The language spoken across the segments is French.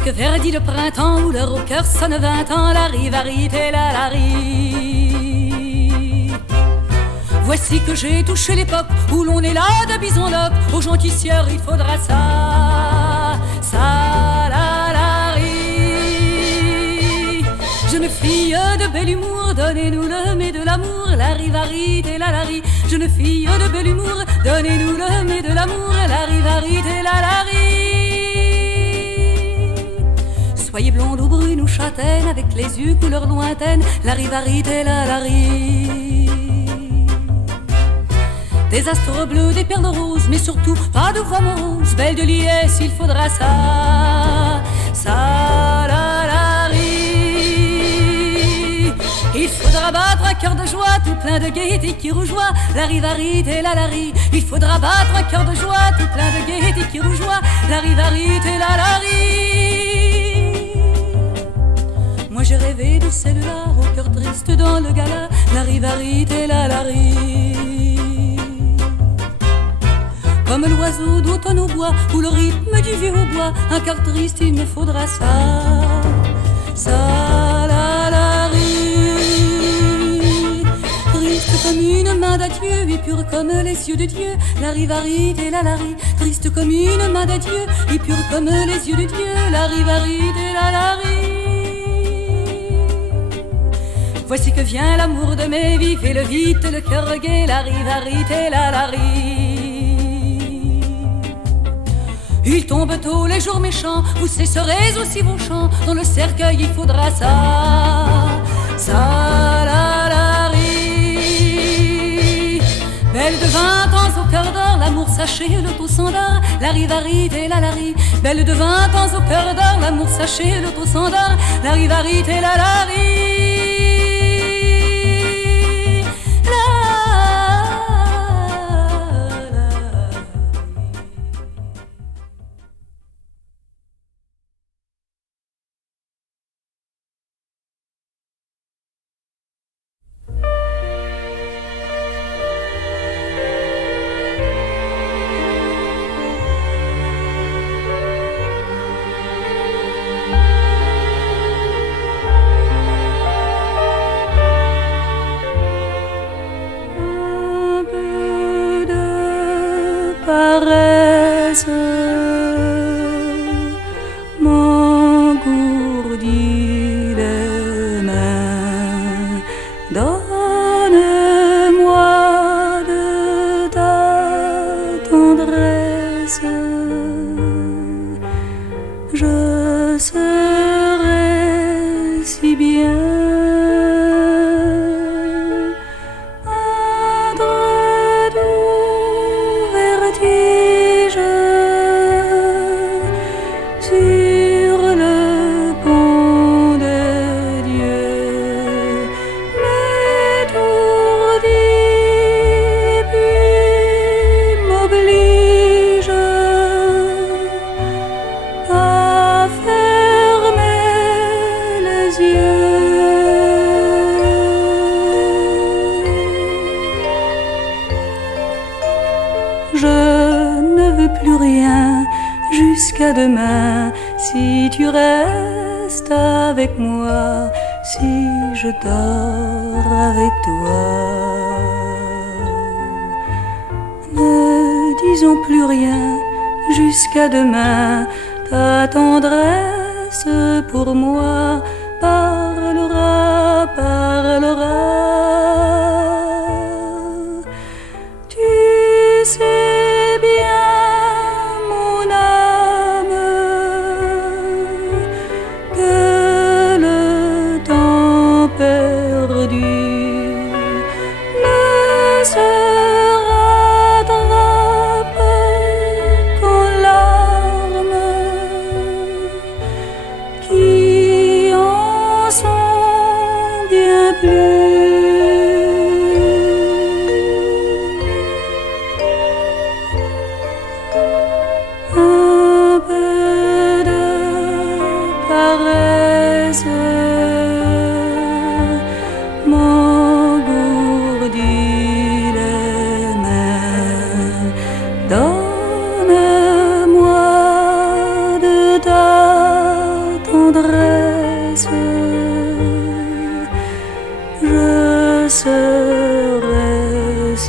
Voici que verdit le printemps, où l'heure au cœur sonne 20 ans, la rivalité, la larie. Voici que j'ai touché l'époque où l'on est là de bison-loc. Aux gentils sieurs il faudra ça, la larie. Jeune fille de bel humour, donnez-nous-le mais de l'amour, la rivalité, la larie. Jeune fille de bel humour, donnez-nous-le mais de l'amour, la rivalité, la larie. Soyez blonde ou brune ou châtaine, avec les yeux couleur lointaine, la rivalité, la larie. Des astres bleus, des perles roses, mais surtout pas de voix morose, belle de liesse, il faudra ça, la larie. Il faudra battre un cœur de joie, tout plein de gaieté qui rougeoie, la rivalité, la larie. Il faudra battre un cœur de joie, tout plein de gaieté qui rougeoie, la rivalité, la larie. Moi j'ai rêvé de celle-là, au cœur triste dans le gala, la rivalité, la larie. Comme l'oiseau d'automne au bois, ou le rythme du vieux au bois, un cœur triste il me faudra ça, la larie. Triste comme une main d'adieu, et pure comme les yeux de Dieu, la rivalité, la larie. Triste comme une main d'adieu, et pure comme les yeux de Dieu, la rivalité, la larie. Voici que vient l'amour de mes vies, fais-le vite, le cœur gai, la rivalité, la larie. Il tombe tôt les jours méchants, vous cesserez aussi vos chants, dans le cercueil il faudra ça, la larie. Belle de 20 ans au cœur d'or, l'amour saché, le taux s'endort, la rivalité, la larie. Belle de 20 ans au cœur d'or, l'amour saché, le taux s'endort, la rivalité, la larie. M'engourdit les mains, donne-moi de ta tendresse, je serai si bien. Je ne veux plus rien jusqu'à demain, si tu restes avec moi, si je dors avec toi. Ne disons plus rien jusqu'à demain, ta tendresse pour moi parlera, parlera. Tu sais bien, mon âme, que le temps perdu ne se rattrape qu'en larmes qui en sont bien plus.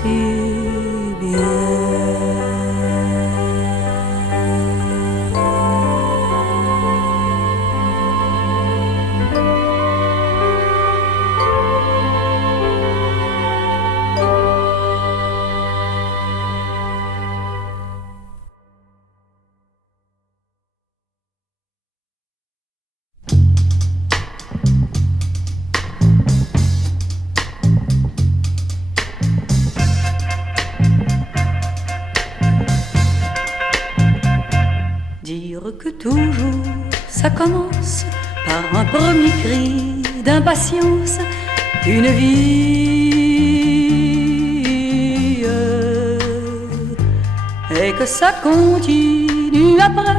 si bien. Dire que toujours ça commence par un premier cri d'impatience, une vie, et que ça continue après,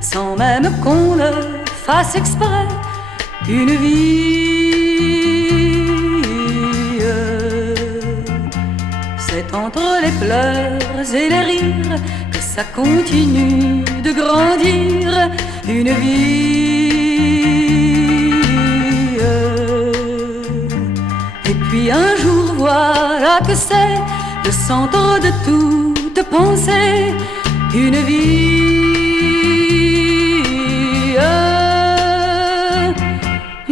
sans même qu'on le fasse exprès, une vie. C'est entre les pleurs et les rires que ça continue de grandir, une vie. Et puis un jour voilà que c'est le centre de toute pensée, une vie.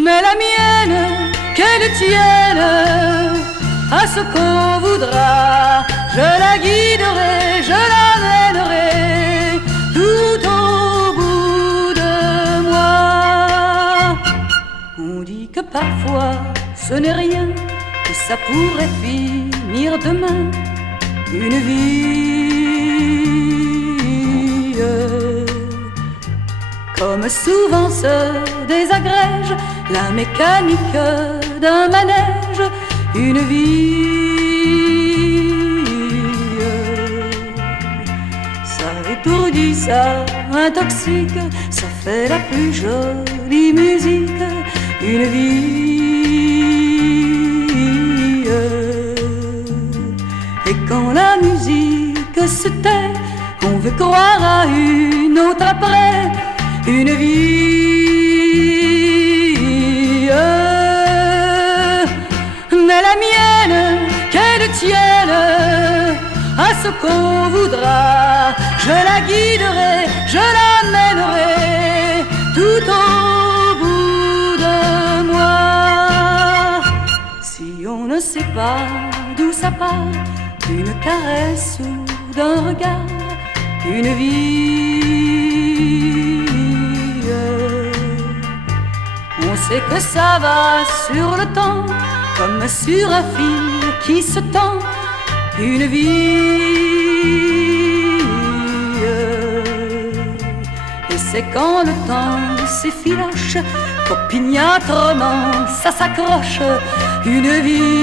Mais la mienne, qu'elle tienne à ce qu'on voudra, je la guiderai, je l'amènerai tout au bout de moi. On dit que parfois ce n'est rien, que ça pourrait finir demain, une vie. Comme souvent se désagrège la mécanique d'un manège, une vie. Ça étourdit, ça intoxique, ça fait la plus jolie musique, une vie. Et quand la musique se tait, on veut croire à une autre après, une vie. Mais la mienne, qu'elle tienne à ce qu'on voudra, je la guiderai, je l'amènerai tout au bout de moi. Si on ne sait pas d'où ça part, d'une caresse ou d'un regard, une vie. On sait que ça va sur le temps, comme sur un fil qui se tend, une vie. Et c'est quand le temps s'effiloche qu'opiniâtrement ça s'accroche, une vie.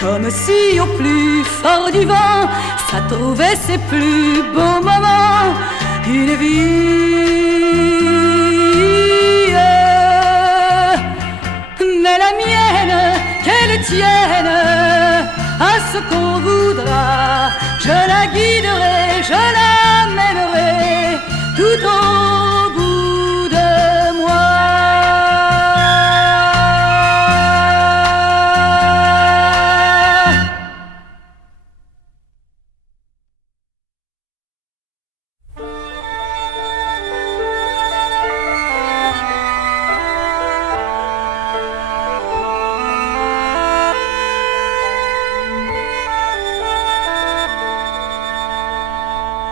Comme si au plus fort du vent ça trouvait ses plus beaux moments, une vie. Mais la mienne, qu'elle tienne à ce qu'on voudra, je la guiderai, je l'amènerai tout au bout de moi.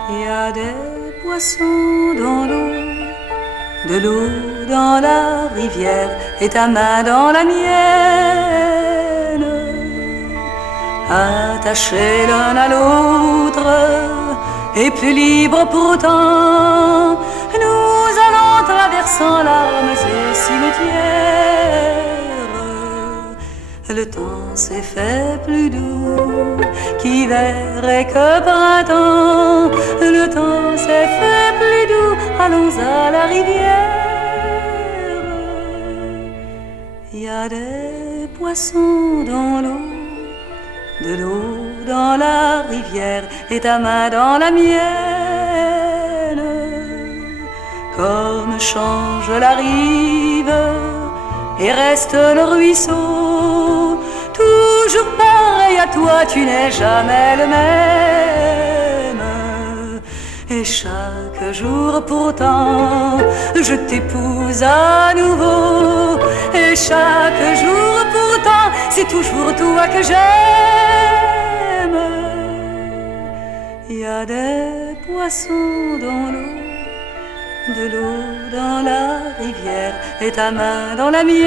Il y a des poissons dans l'eau, de l'eau dans la rivière, et ta main dans la mienne, attachés l'un à l'autre, et plus libres pourtant, nous allons traversant larmes et cimetières. Le temps s'est fait plus doux qu'hiver et que printemps. Le temps s'est fait plus doux, allons à la rivière. Il y a des poissons dans l'eau, de l'eau dans la rivière, et ta main dans la mienne. Comme change la rive, et reste le ruisseau. Toujours pareil à toi, tu n'es jamais le même. Et chaque jour pourtant, je t'épouse à nouveau. Et chaque jour pourtant, c'est toujours toi que j'aime. Il y a des poissons dans l'eau, de l'eau dans la rivière, et ta main dans la mienne.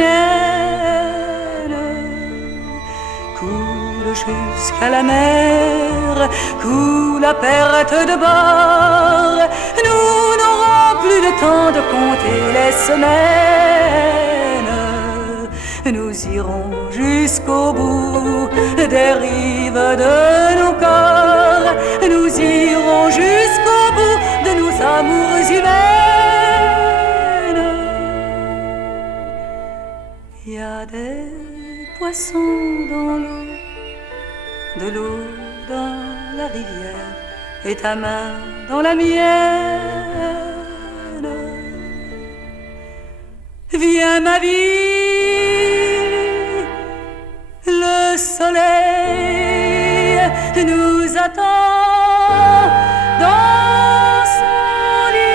Coule jusqu'à la mer, coule à perte de bord. Nous n'aurons plus le temps de compter les semaines. Nous irons jusqu'au bout des rives de nos corps. Nous irons jusqu'au bout de nos amours humaines. Il y a des poissons dans l'eau, de l'eau dans la rivière, et ta main dans la mienne. Viens ma vie, le soleil nous attend dans son lit.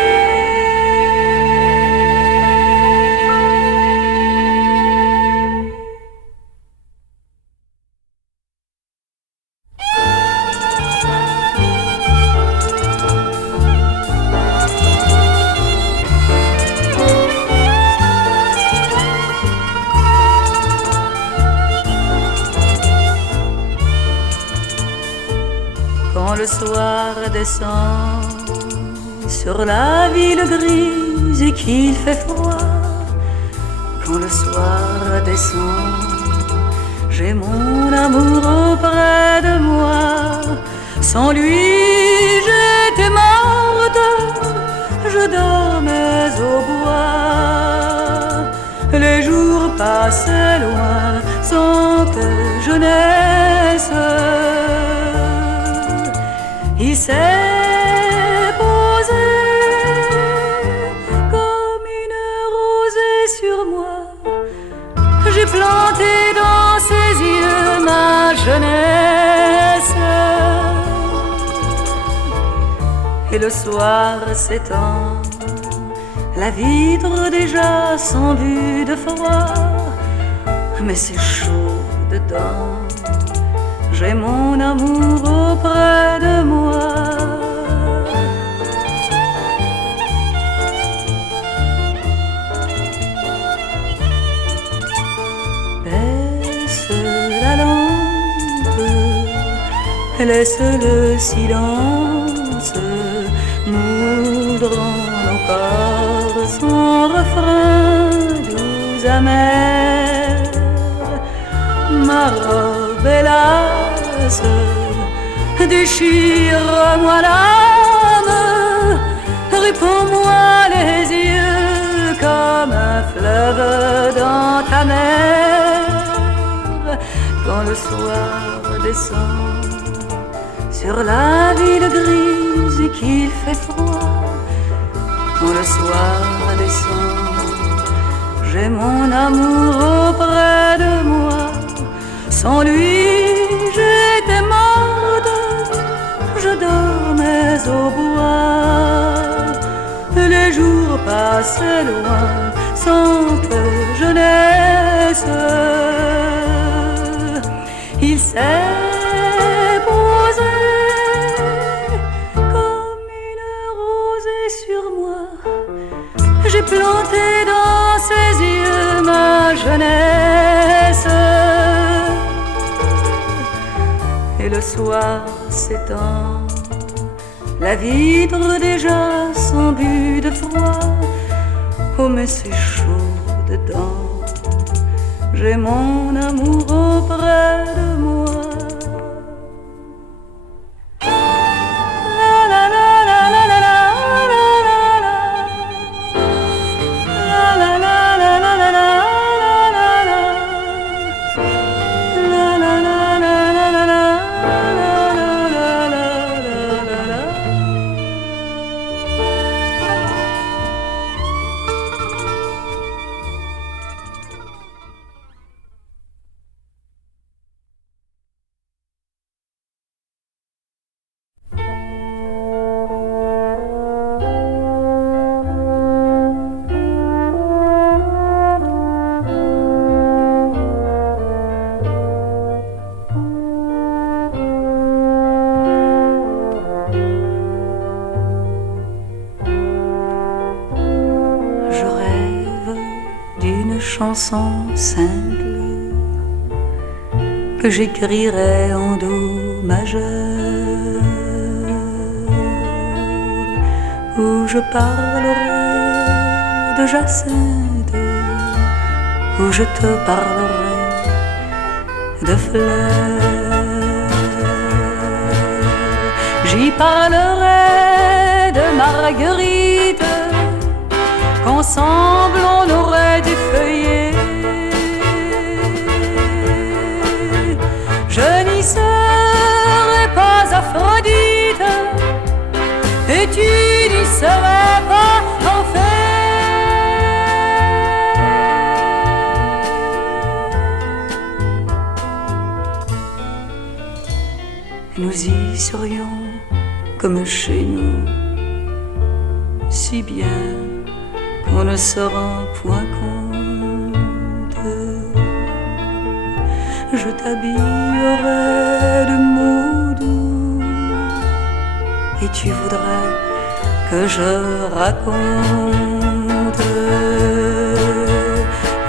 Quand le soir descend sur la ville grise et qu'il fait froid, quand le soir descend, j'ai mon amour auprès de moi. Sans lui, j'étais morte, je dormais au bois. Les jours passaient loin sans que je naisse. Il s'est posé comme une rosée sur moi. J'ai planté dans ses yeux ma jeunesse. Et le soir s'étend, la vitre déjà sans but de froid. Mais c'est chaud dedans, j'ai mon amour auprès de moi. Baisse la lampe, laisse le silence moudre nos corps son refrain doux amer. Ma robe hélas, déchire-moi l'âme, réponds-moi les yeux comme un fleuve dans ta mer. Quand le soir descend sur la ville grise et qu'il fait froid, quand le soir descend, j'ai mon amour auprès de moi. Sans lui, j'étais morte, je dormais au bois. Les jours passaient loin sans que je naisse. Il s'est posé comme une rosée sur moi. J'ai planté dans ses yeux ma jeunesse. Et le soir s'étend, la vitre déjà sans but de froid. Oh mais c'est chaud dedans, j'ai mon amour auprès de moi. chansons simples que j'écrirai en do majeur, où je parlerai de Jacinthe, où je te parlerai de fleurs. J'y parlerai de Marguerite, qu'ensemble on aurait défeuillé. Je n'y serai pas Aphrodite, et tu n'y serais pas Enfer. Nous y serions comme chez nous, si bien qu'on ne se rend point compte. Je t'habillerai de mots doux, et tu voudrais que je raconte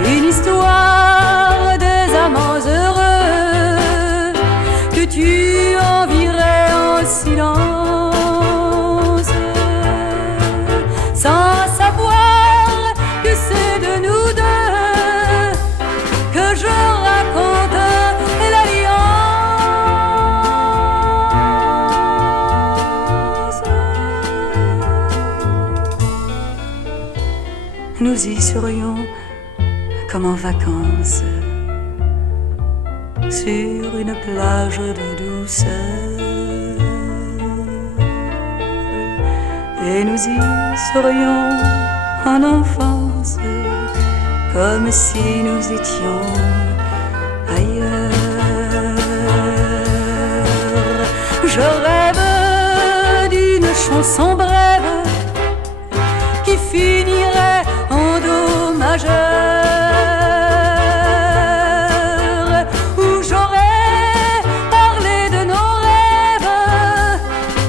une histoire des amants heureux que tu envierais en silence, sans savoir que c'est de nous deux que je raconte l'alliance. Nous y serions comme en vacances, sur une plage de douceur, et nous y serions en enfance, comme si nous étions ailleurs. Je rêve d'une chanson brève qui finirait en do majeur, où j'aurais parlé de nos rêves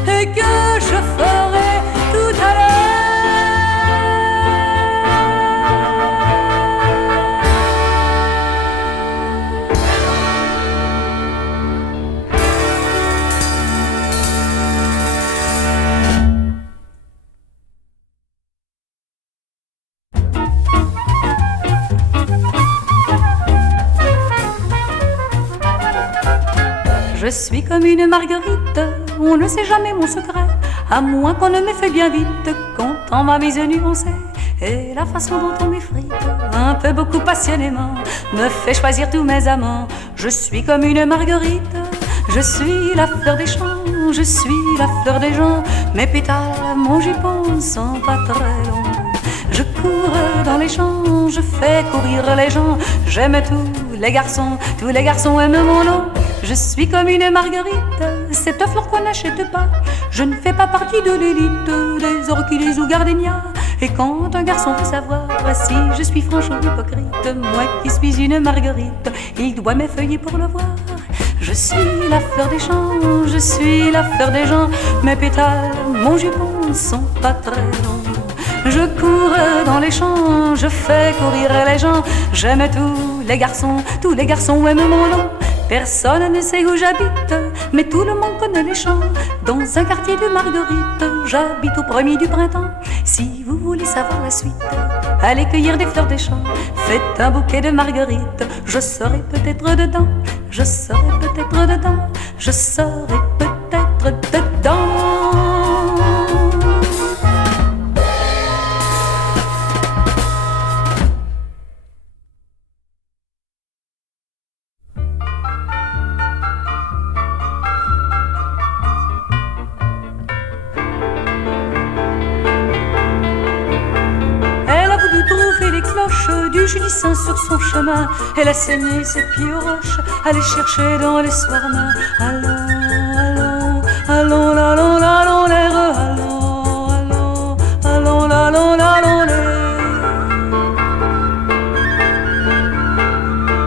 et que je ferai tout à Je suis comme une marguerite, on ne sait jamais mon secret, à moins qu'on ne m'ait fait bien vite, quand on m'a mise nue on sait. Et la façon dont on m'effrite, un peu beaucoup passionnément, me fait choisir tous mes amants. Je suis comme une marguerite, je suis la fleur des champs, je suis la fleur des gens. Mes pétales, mon jupon sont pas très longs. Je cours dans les champs, je fais courir les gens. J'aime tous les garçons aiment mon nom. Je suis comme une marguerite, cette fleur qu'on n'achète pas. Je ne fais pas partie de l'élite des orchidées ou gardénias. Et quand un garçon veut savoir si je suis franche ou hypocrite, moi qui suis une marguerite, il doit m'effeuiller pour le voir. Je suis la fleur des champs, je suis la fleur des gens. Mes pétales, mon jupon sont pas très longs. Je cours dans les champs, je fais courir les gens. J'aime tous les garçons aiment mon nom. Personne ne sait où j'habite, mais tout le monde connaît les champs. Dans un quartier de Marguerite, j'habite au premier du printemps. Si vous voulez savoir la suite, allez cueillir des fleurs des champs. Faites un bouquet de marguerites, je serai peut-être dedans. Je serai peut-être dedans, je serai peut-être dedans. Du Julissin sur son chemin, elle a saigné ses pieds aux roches, allait chercher dans les soirs mains. Allons, allons, allons, allons, allons, l'air, allons, allons, allons, allons, allons, l'air.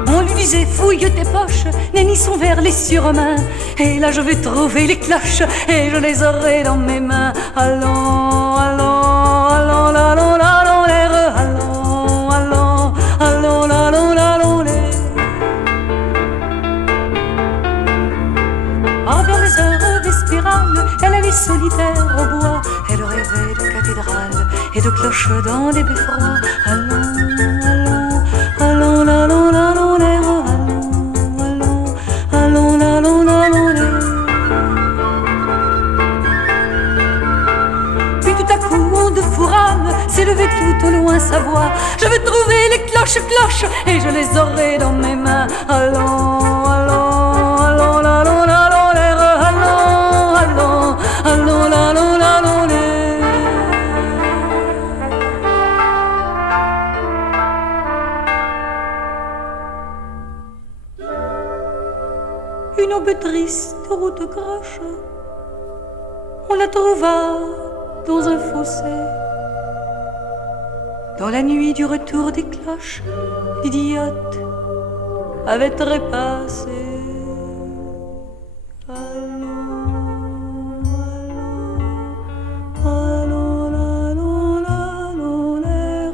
On lui disait fouille tes poches, nenni son vers les surmains. Et là je vais trouver les cloches et je les aurai dans mes mains. Allons, allons, allons, allons, allons, l'air, allons. Allons, chorale, elle vit solitaire au bois, elle rêvait de cathédrales et de cloches dans des beffrois. Allons, allons, allons, allons, allons, l'air, allons, allons, allons, allons, allons, l'air. Puis tout à coup, on de fourrane s'est levé tout au loin sa voix. Je vais trouver les cloches, cloches, et je les aurai dans mes mains. Allons, allons, allons, allons, allons, l'air, allons, allons, allons, allons, allons, l'air. Une aube triste, route croche, on la trouva dans un fossé. Dans la nuit du retour des cloches, l'idiote avait trépassé. Allons, allons, allons, allons, l'air,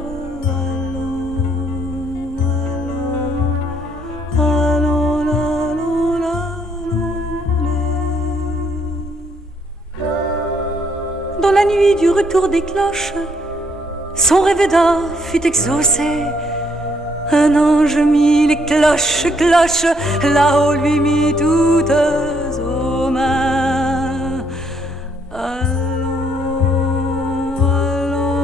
allons, allons, l'air. Dans la nuit du retour des cloches, son rêve d'or fut exaucé. Un ange mit les cloches, cloches, là-haut lui mit toutes aux mains. Allons, allons,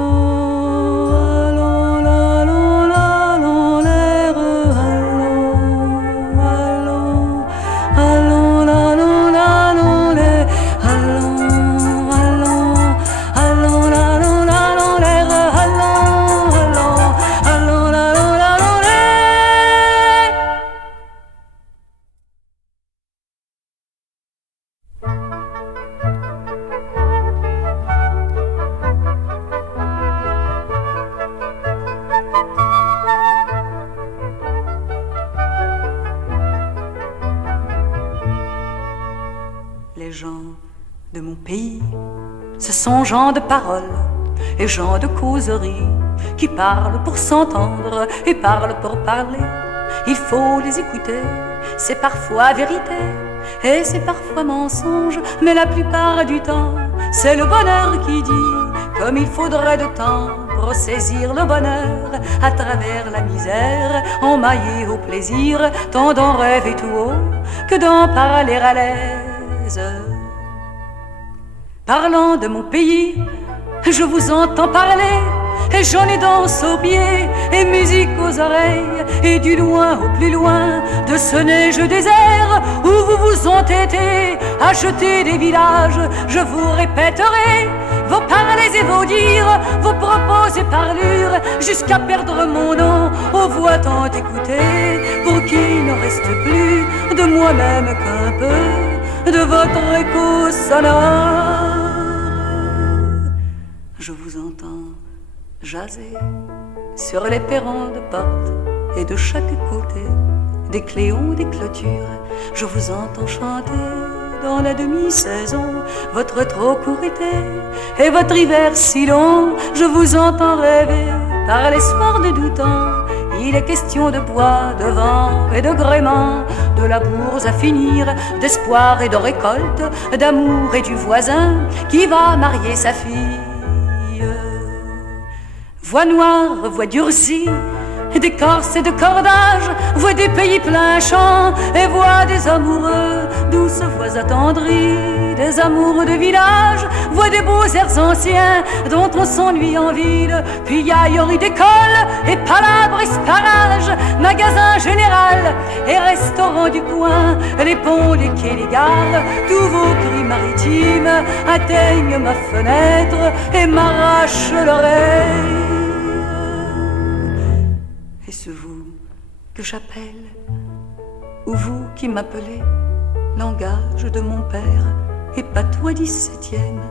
allons, allons, allons, l'air, allons, allons, allons, allons, allons, l'air, allons, allons, allons, allons, allons, l'air, allons, allons, allons, allons, allons, l'air. Les gens de mon pays, ce sont gens de parole et gens de causerie qui parlent pour s'entendre et parlent pour parler. Il faut les écouter, c'est parfois vérité et c'est parfois mensonge, mais la plupart du temps, c'est le bonheur qui dit comme il faudrait de temps pour saisir le bonheur à travers la misère, emmaillé au plaisir, tant d'en rêver tout haut que d'en parler à l'aise. Parlant de mon pays, je vous entends parler, et j'en ai danse aux pieds, et musique aux oreilles, et du loin au plus loin de ce neige désert où vous vous entêtez à jeter des villages. Je vous répéterai vos parlers et vos dires, vos propos et parlures, jusqu'à perdre mon nom aux voix tant écoutées, pour qu'il ne reste plus de moi-même qu'un peu de votre écho sonore. Je vous entends jaser sur les perrons de porte et de chaque côté des cléons, des clôtures. Je vous entends chanter dans la demi-saison votre trop court été et votre hiver si long. Je vous entends rêver par les soirs de doux temps. Il est question de bois, de vent et de gréement, de labours à finir, d'espoir et de récolte, d'amour et du voisin qui va marier sa fille. Voix noire, voix durcie, d'écorce et de cordage, voix des pays pleins champs et voix des amoureux, douces voix attendries, des amours de village, voix des beaux airs anciens dont on s'ennuie en ville. Puis ailleurs d'école et palabres et sparage, magasin général et restaurant du coin, les ponts, les quais, les gares, tous vos cris maritimes atteignent ma fenêtre et m'arrachent l'oreille. Est-ce vous que j'appelle, ou vous qui m'appelez, langage de mon père et patois 17e?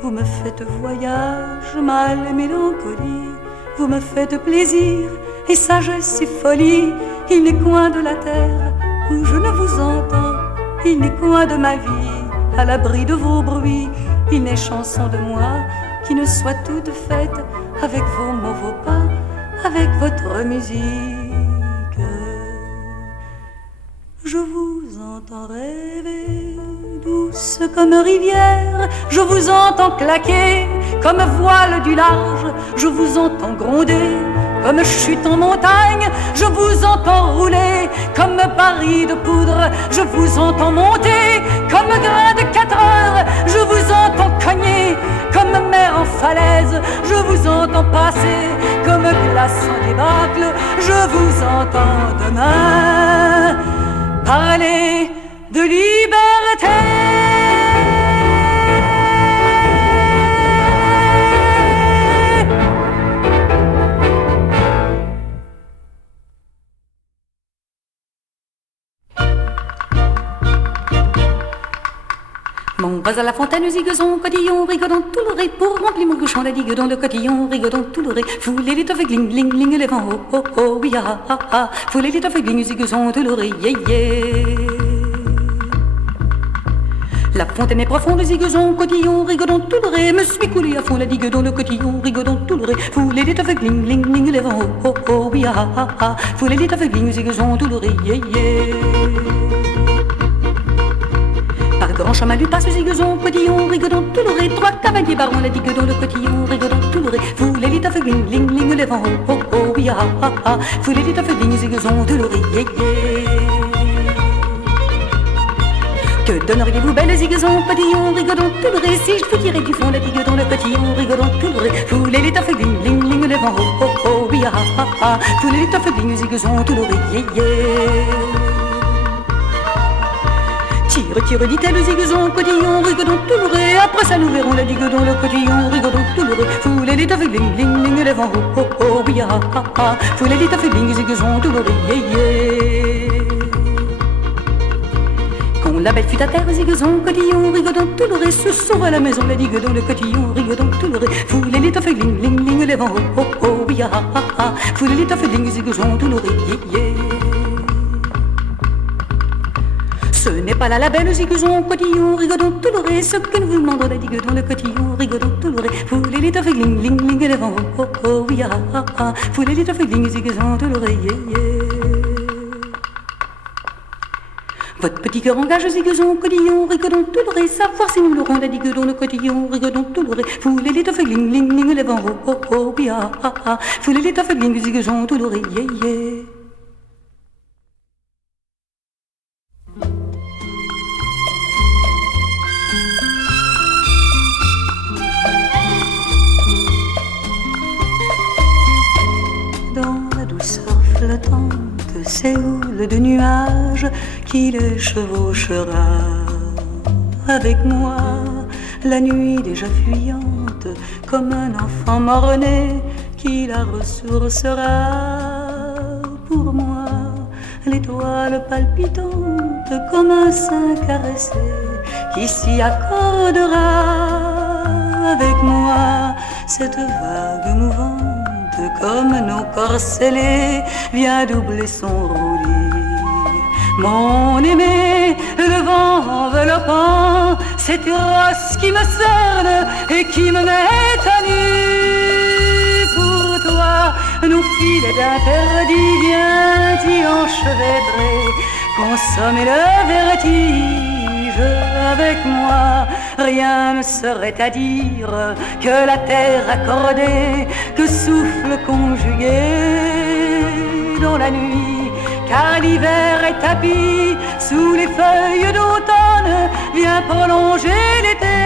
Vous me faites voyage, mal et mélancolie, vous me faites plaisir et sagesse et folie. Il n'est coin de la terre où je ne vous entends, il n'est coin de ma vie à l'abri de vos bruits. Il n'est chanson de moi qui ne soit toute faite avec vos mots, vos pas, avec votre musique. je vous entends rêver, douce comme rivière, je vous entends claquer comme voile du large, je vous entends gronder comme chute en montagne, je vous entends rouler comme baril de poudre, je vous entends monter comme grain de 4 heures, je vous entends cogner comme mer en falaise, je vous entends passer comme glace en débâcle, je vous entends demain parler de liberté. Mon vas à la fontaine, zigazon, cotillon, rigodon, tout le ré, pour remplir mon bouchon, la digue dans le cotillon, rigodon, tout le ré, foulez les toffes, gling, gling, gling, les vents, oh, oh, oh, oui, ah, ah, ah, foulez les toffes, gling, zigazon, tout le ré, yeah, yeah. La fontaine est profonde, zigazon, cotillon, rigodon, tout le ré, me suis coulé à fond, la digue dans le cotillon, rigodon, tout le ré, foulez les toffes, gling, gling, gling, les vents, oh, oh, oh, oui, ah, ah, ah, foulez les toffes, gling, zigazon, tout le ré, yeah, yeah. Par grand chemin du passe, zigazon, cotillon, rigodon, tout le ré, 3 cavaliers barons, la digue dans le cotillon, rigodon, tout le ré, foulez les toffes, gling, gling, gling, les vents, oh, oh, oh, oui, ah, ah, ah, foulez les toffes, gling, zigazon, tout le ré, yeah, yeah. Que donneriez-vous, belle zigazon, cotillon, rigodon, tout le ré, si je vous tirais du fond, la digue dans le cotillon, rigodon, tout le ré, foulez les toffes, gling, gling, gling, les vents, oh, oh, oh, oui, ah, ah, ah, foulez les toffes, gling, zigazon, tout le ré, yeah, yeah. Tire, dit-elle, zigazon, cotillon, rigodon, tout le ré. Après ça, nous verrons la digue dans le cotillon, rigodon, tout le ré. Foulez les toffes, gling, gling, gling, les vents, oh, oh, oh, oui, ah, ah, ah. Foulez les toffes, gling, zigazon, tout le ré, yeah, yeah. Quand la belle fut à terre, zigazon, cotillon, rigodon, tout le ré. Se sauva à la maison, la digue dans le cotillon, rigodon, tout le ré. Foulez les toffes, gling, gling, gling, les vents, oh, oh, oh, oui, ah, ah, ah. Foulez les toffes, gling, zigazon, tout le ré, yeah, yeah. Ce n'est pas là la belle zigazon, cotillon, rigodon, tout le ré. Ce que nous vous demandons, la digue dans le cotillon, rigodon, tout le ré. Foulez les toffes, gling, gling, gling, les vents, oh, oh, oh, oui, ah, ah, ah. Foulez les toffes, gling, zigazon, tout le ré, yeah, yeah. Votre petit cœur engage, zigazon, cotillon, rigodon, tout le ré. Savoir si nous l'aurons, la digue dans le cotillon, rigodon, tout le ré. Foulez les toffes, gling, gling, gling, les vents, oh, oh, oh, oui, ah, ah, ah. Foulez les toffes, gling, zigazon, tout le ré, yeah, yeah. Flottante séoule de nuages qui les chevauchera avec moi, la nuit déjà fuyante comme un enfant mort-né qui la ressourcera. Pour moi, l'étoile palpitante comme un sein caressé qui s'y accordera avec moi, cette vague mouvante comme nos corps scellés vient doubler son roulis. Mon aimé, le vent enveloppant, cette rosse qui me cerne et qui me met à nu. Pour toi, nos filets d'interdit viennent y enchevêtrer, consommer le vertige avec moi. Rien ne serait à dire que la terre accordée, que souffle conjugué dans la nuit, car l'hiver est tapis sous les feuilles d'automne, vient prolonger l'été.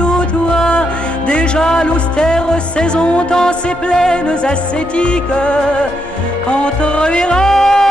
Ô toi, déjà l'austère saison tend ses plaines ascétiques, quand on reverra